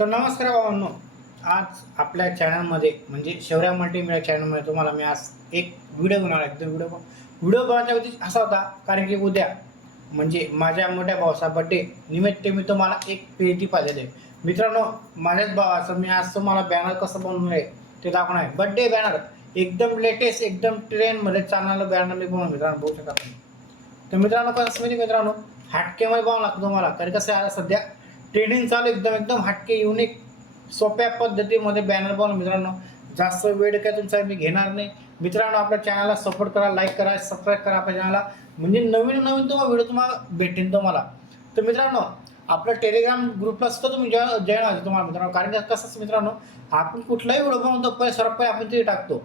तर नमस्कार भावांनो, आज आपल्या चॅनलमध्ये म्हणजे शौर्या मल्टीमीडिया चॅनलमध्ये तुम्हाला मी आज एक व्हिडिओ बनवला एकदम व्हिडिओ बनवण्याचा उद्देश असा होता, कारण की उद्या म्हणजे माझ्या मोठ्या भावाचा बड्डे निमित्त मी तुम्हाला एक पेटी पाहिजे आहे. मित्रांनो, माझ्याच भावाचं मी आज तुम्हाला बॅनर कसं बनवलं आहे ते दाखवणार आहे. बड्डे बॅनर एकदम लेटेस्ट, एकदम ट्रेंडमध्ये चालणारं बॅनर मी बनवून मित्रांनो बघू शकता तुम्ही. तर मित्रांनो, कसं म्हणजे मित्रांनो हटकेमध्ये बनवावं लागतं तुम्हाला, कारण कसं आहे सध्या ट्रेंडिंग चालू एकदम एकदम हटके युनिक सोप्या पद्धतीमध्ये बॅनर बनवून मित्रांनो. जास्त वेळ काय तुमचा मी घेणार नाही. मित्रांनो, आपल्या चॅनलला सपोर्ट करा, लाईक करा, सबस्क्राईब करा आपल्या चॅनलला, म्हणजे नवीन नवीन तुम्हाला व्हिडिओ तुम्हाला भेटेल तुम्हाला. तर मित्रांनो, आपल्या टेलिग्राम ग्रुपला सुद्धा तुम्ही जॉईन व्हायचं तुम्हाला मित्रांनो, कारण कसं मित्रांनो आपण कुठलाही व्हिडिओ बनवतो पहिले सर्वात पहिले आपण ते टाकतो,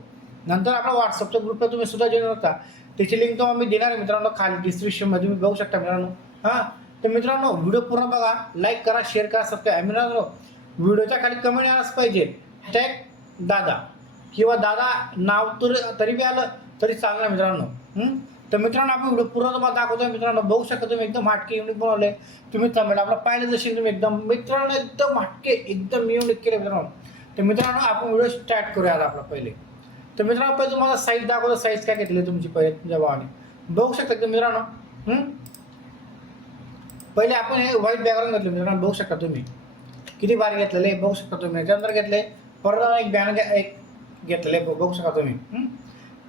नंतर आपला व्हॉट्सअपच्या ग्रुपला तुम्ही सुद्धा जॉईन होता. त्याची लिंक तुम्हाला मी देणार आहे मित्रांनो खाली डिस्क्रिप्शनमध्ये, तुम्ही बघू शकता मित्रांनो. हां, तर मित्रांनो व्हिडिओ पूर्ण बघा, लाईक करा, शेअर करा, सबस्क्राईब. मित्रांनो, व्हिडिओच्या खाली कमेंट यायलाच पाहिजे हॅशटॅग दादा किंवा दादा नाव तरी बी आलं तरी चालणार मित्रांनो. तर मित्रांनो, आपण व्हिडिओ पूर्ण तुम्हाला दाखवतोय मित्रांनो. बघू शकता तुम्ही एकदम हटके युनिक बनवले तुम्ही थंबनेल आपला पाहिलं जशी तुम्ही एकदम मित्रांनो एकदम हटके एकदम युनिक केले मित्रांनो. तर मित्रांनो, आपण व्हिडिओ स्टार्ट करूया आता आपला पहिले. तर मित्रांनो, पहिले तुम्हाला साईज दाखवतो, साईज काय घेतली तुमची पहिले तुमच्या भावाने बघू शकता एकदम मित्रांनो. पहिले आपण हे व्हाईट बॅकग्राऊंड घेतलं मित्रांनो, बघू शकता तुम्ही किती भारी घेतलेले बघू शकता तुम्ही. त्याच्यानंतर घेतले परत एक बॅनर एक घेतलेले बघू शकता तुम्ही.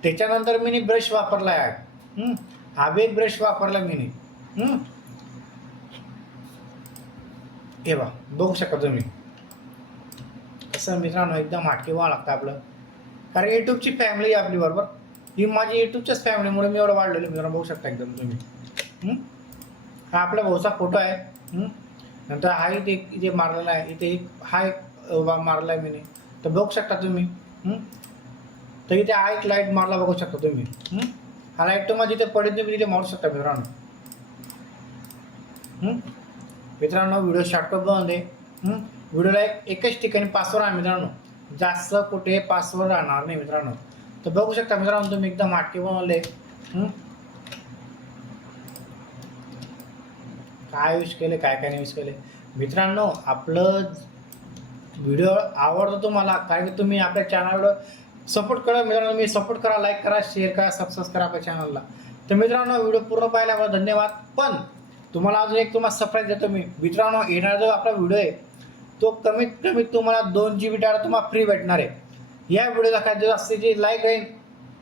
त्याच्यानंतर मी ब्रश वापरला आहे. हा बी एक ब्रश वापरला मी. हे बघू शकता तुम्ही कसं मित्रांनो एकदम हटके व्हावं लागतं आपलं, कारण यूट्यूबची फॅमिली आपली बरोबर. ही माझी यूट्यूबच्याच फॅमिलीमुळे मी एवढं वाढलेलं मित्रांनो, बघू शकता एकदम तुम्ही. हा आपल्या भाऊचा फोटो आहे. नंतर हा इथे मारलेला आहे, इथे हा एक मारला आहे मी. तर बघू शकता तुम्ही. तर इथे हा एक लाईट मारला बघू शकता तुम्ही. हा लाईट तुम्हाला जिथे पडेल तुम्ही तिथे मारू शकता मित्रांनो. मित्रांनो, व्हिडिओ शॉर्टकट बनवले. व्हिडिओला एकच ठिकाणी पासवर्ड आहे मित्रांनो, जास्त कुठे पासवर्ड राहणार नाही मित्रांनो. तर बघू शकता मित्रांनो तुम्ही एकदम हटके बनवले. काय यूज केले काय काय नाही यूज केले मित्रांनो. आपलं व्हिडिओ आवडतो तुम्हाला, कारण की तुम्ही आपल्या चॅनलवर सपोर्ट करा मित्रांनो. मी सपोर्ट करा, लाईक करा, शेअर करा, सबस्क्राईब करा आपल्या चॅनलला. तर मित्रांनो, व्हिडिओ पूर्ण पाहिल्यावर धन्यवाद. पण तुम्हाला अजून एक तुम्हाला सरप्राईज देतो मी मित्रांनो. येणारा जो आपला व्हिडिओ आहे तो कमीत कमी तुम्हाला 2 GB डाटा तुम्हाला फ्री भेटणार आहे. या व्हिडिओला काय जो असते जी लाईक राहील,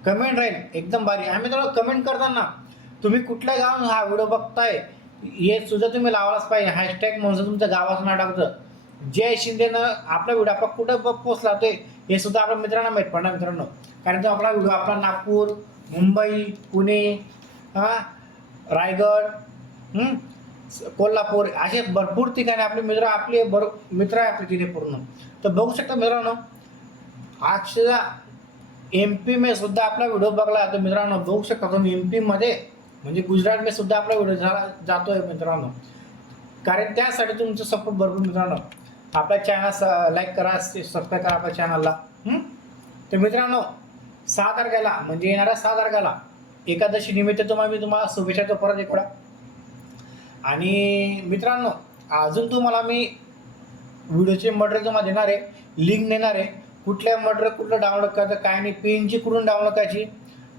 कमेंट राहील एकदम भारी. आणि मित्रांनो, कमेंट करताना तुम्ही कुठल्या गावात हा व्हिडिओ बघताय हे सुद्धा तुम्ही लावायलाच पाहिजे. हॅशटॅग म्हणून तुमच्या गावाचं नाव टाकतं. जय शिंदेनं आपला व्हिडिओ आपला कुठं पोचला ते हे सुद्धा आपल्या मित्रांना माहीत पडणार मित्रांनो, कारण तो आपला व्हिडिओ आपला नागपूर, मुंबई, पुणे, रायगड, कोल्हापूर असे भरपूर ठिकाणी आपले मित्र मित्र आहे आपले तिथे पूर्ण. तर बघू शकता मित्रांनो, आजच्या MP में सुद्धा आपला व्हिडिओ बघला तर मित्रांनो बघू शकता तुम्ही. MP मध्ये म्हणजे गुजरात में सुद्धा आपला व्हिडिओ जातोय मित्रांनो, कारण त्यासाठी तुमचं सपोर्ट भरपूर मित्रांनो. आपल्या चॅनल लाईक करा, सबस्क्राईब करा आपल्या चॅनलला. तर मित्रांनो, 6 तारखेला म्हणजे येणाऱ्या 6 तारखेला एकादशी निमित्त मी तुम्हाला शुभेच्छा देतो परत एक वेळा. आणि मित्रांनो, अजून तुम्हाला मी व्हिडिओचे मटेरियल तुम्हाला देणार आहे, लिंक देणार आहे. कुठल्या मटेरियल कुठलं डाउनलोड करायचं काय नाही, PNG कुठून डाउनलोड करायची,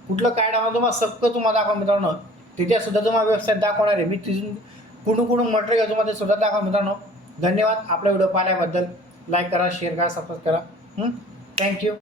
कुठलं काय डाउनलोड तुम्हाला सगळं तुम्हाला दाखवा मित्रांनो. त्याच्यासुद्धा तुम्हाला वेबसाईट दाखवणार आहे मी. तिथून कुठून मटेरियल तुम्हाला ते सुद्धा दाखवा मित्रांनो. धन्यवाद आपला व्हिडिओ पाहिल्याबद्दल. लाईक करा, शेअर करा, सबस्क्राईब करा. थँक्यू.